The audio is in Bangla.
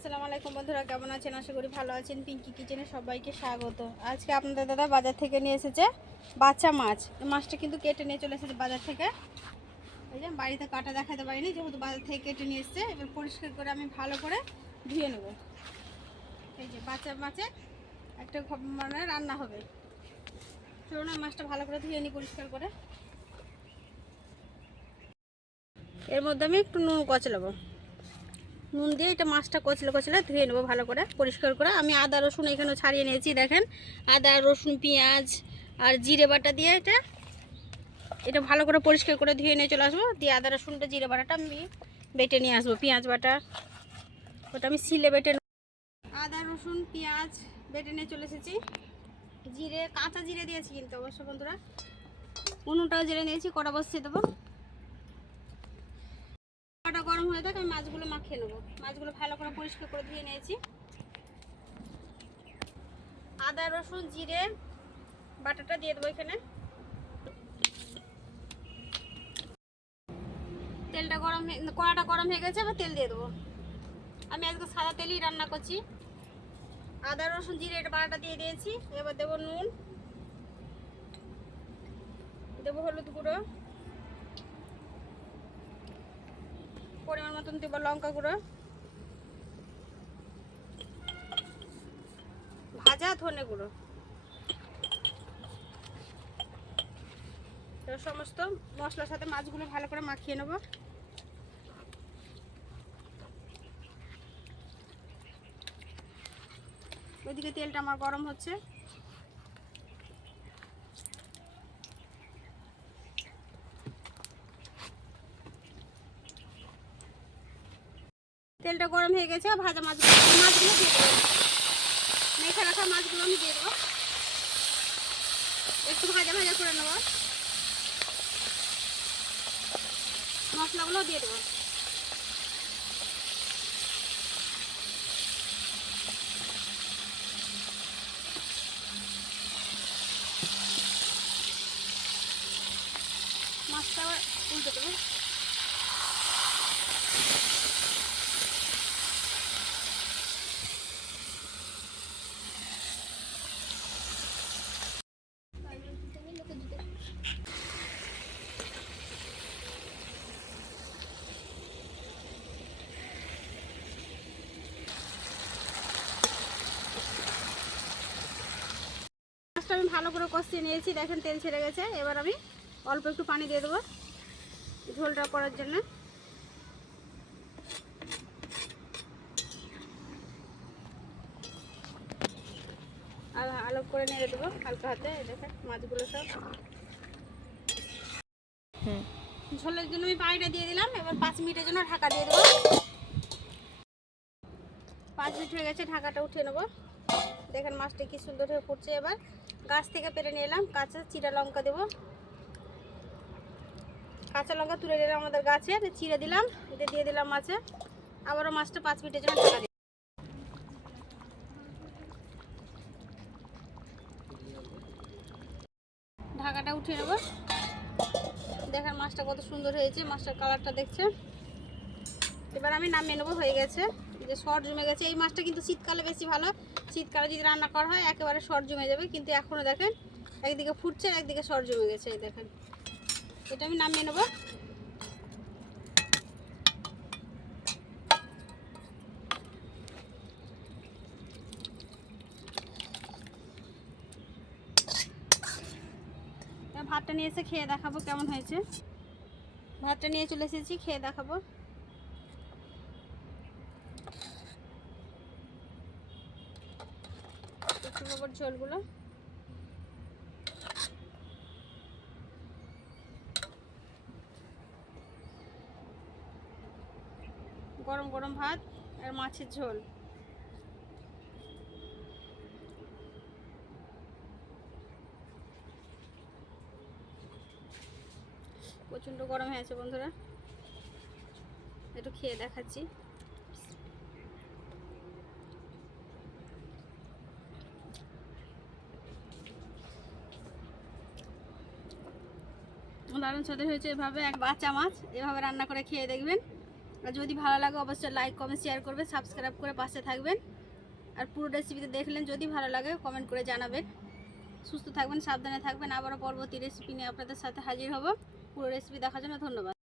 আসসালামু আলাইকুম বন্ধুরা, কেমন আছেন? আশা করি ভালো আছেন। পিঙ্কি কিচেনে সবাইকে স্বাগত। আজকে আপনাদের দাদা বাজার থেকে নিয়ে এসেছে বাচ্চা মাছ। এই মাছটা কিন্তু কেটে নিয়ে চলে এসেছে বাজার থেকে। এই যে বাড়িতে কাটা দেখাতে পারিনি, যেহেতু বাজার থেকে কেটে নিয়ে এসেছে। এবার পরিষ্কার করে আমি ভালো করে ধুয়ে নেব। এই যে বাচ্চা মাছে একটা মানে রান্না হবে। চলুন মাছটা ভালো করে ধুয়ে নিই পরিষ্কার করে। এর মধ্যে আমি একটু নুন কচলাবো। নুন দিয়ে এটা মাছটা কচলে কচলে ধুয়ে নেবো ভালো করে পরিষ্কার করে। আমি আদা রসুন এখানে ছাড়িয়ে নিয়েছি, দেখেন। আদা রসুন পেঁয়াজ আর জিরে বাটা দিয়ে এটা ভালো করে পরিষ্কার করে ধুয়ে নিয়ে চলে আসবো। দিয়ে আদা রসুনটা জিরে বাটাটা আমি বেটে নিয়ে আসবো। পেঁয়াজ বাটা ওটা আমি সিলে বেটে আদা রসুন পেঁয়াজ বেটে নিয়ে চলে এসেছি। জিরে কাঁচা জিরে দিয়েছি কিন্তু অবশ্য বন্ধুরা। উনুনটাও জিরে নিয়েছি, কড়া বসিয়ে দেবো। কড়াটা গরম হয়ে থাকে, আমি মাছগুলো মাখিয়ে নেবো। মাছগুলো ভালো করে পরিষ্কার করে ধুয়ে নিয়েছি। আদা রসুন জিরে বাটাটা দিয়ে দেবো এখানে। তেলটা গরম, কড়াটা গরম হয়ে গেছে, এবার তেল দিয়ে দেবো। আমি আজকে সাদা তেলই রান্না করছি। আদা রসুন জিরে এটা বাটাটা দিয়ে দিয়েছি। এবার দেবো নুন, দেবো হলুদ গুঁড়ো, পরিমাণ মতন দেবো লঙ্কা গুঁড়ো, ভাজা ধনে গুঁড়ো। সমস্ত মশলার সাথে মাছগুলো ভালো করে মাখিয়ে নেব। ওইদিকে তেলটা আমার গরম হচ্ছে। তেলটা গরম হয়ে গেছে, ভাজা মাছগুলো দিয়ে দেবো। মেখে রাখা মাছগুলো আমি দিয়ে দেবো। একটু ভাজা ভাজা করে নেব। মশলাগুলো দিয়ে দেবো। মাছটা উল্টে দেবো। মাছটা আমি ভালো করে কষিয়ে নিয়েছি, দেখেন তেল ছেড়ে গেছে। এবার আমি অল্প একটু পানি দিয়ে দেবো ঝোলটা করার জন্য। আর আলো করে নেড়ে দেবো হালকা হাতে। দেখেন মাছগুলো সব ঝোলের জন্য আমি পানিটা দিয়ে দিলাম। এবার 5 মিনিটের জন্য ঢাকা দিয়ে দেবো। 5 মিনিট হয়ে গেছে, ঢাকাটা উঠিয়ে নেবো। দেখেন মাছটা কি সুন্দর হয়ে ফুটছে। এবার গাছ থেকে পেরে নিয়ে এলাম কাঁচা চিরা লঙ্কা দেবো। কাঁচা লঙ্কা তুলে নিলাম আমাদের গাছে, চিড়ে দিলাম। এটা দিয়ে দিলাম মাছে। আবারও মাছটা 5 মিনিটের জন্য ঢাকা দিই। ঢাকাটা উঠিয়ে নেবো। দেখেন মাছটা কত সুন্দর হয়েছে, মাছটার কালারটা দেখছেন। এবার আমি নামিয়ে নেবো, হয়ে গেছে। যে শর্ট জমে গেছে। এই মাছটা কিন্তু শীতকালে বেশি ভালো। শীতকালে যদি রান্না করা হয় একেবারে শর্ট জমে যাবে, কিন্তু এখনও দেখেন একদিকে ফুটছে একদিকে শর্ট জমে গেছে। এই দেখেন, এটা আমি নামিয়ে নেবো। ভাতটা নিয়ে এসে খেয়ে দেখাবো কেমন হয়েছে। ভাতটা নিয়ে চলে এসেছি, খেয়ে দেখাবো। ঝোলগুলো গরম গরম ভাত আর মাছের ঝোল। প্রচণ্ড গরম হয়েছে বন্ধুরা, একটু খেয়ে দেখাচ্ছি। দারুণ স্বাদের হয়েছে। এভাবে এক বাচ্চা মাছ এভাবে রান্না করে খেয়ে দেখবেন, আর যদি ভালো লাগে অবশ্যই লাইক কমেন্ট শেয়ার করবেন, সাবস্ক্রাইব করে পাশে থাকবেন। আর পুরো রেসিপিতে দেখলেন, যদি ভালো লাগে কমেন্ট করে জানাবেন। সুস্থ থাকবেন, সাবধানে থাকবেন। আবারও পরবর্তী রেসিপি নিয়ে আপনাদের সাথে হাজির হব। পুরো রেসিপি দেখার জন্য ধন্যবাদ।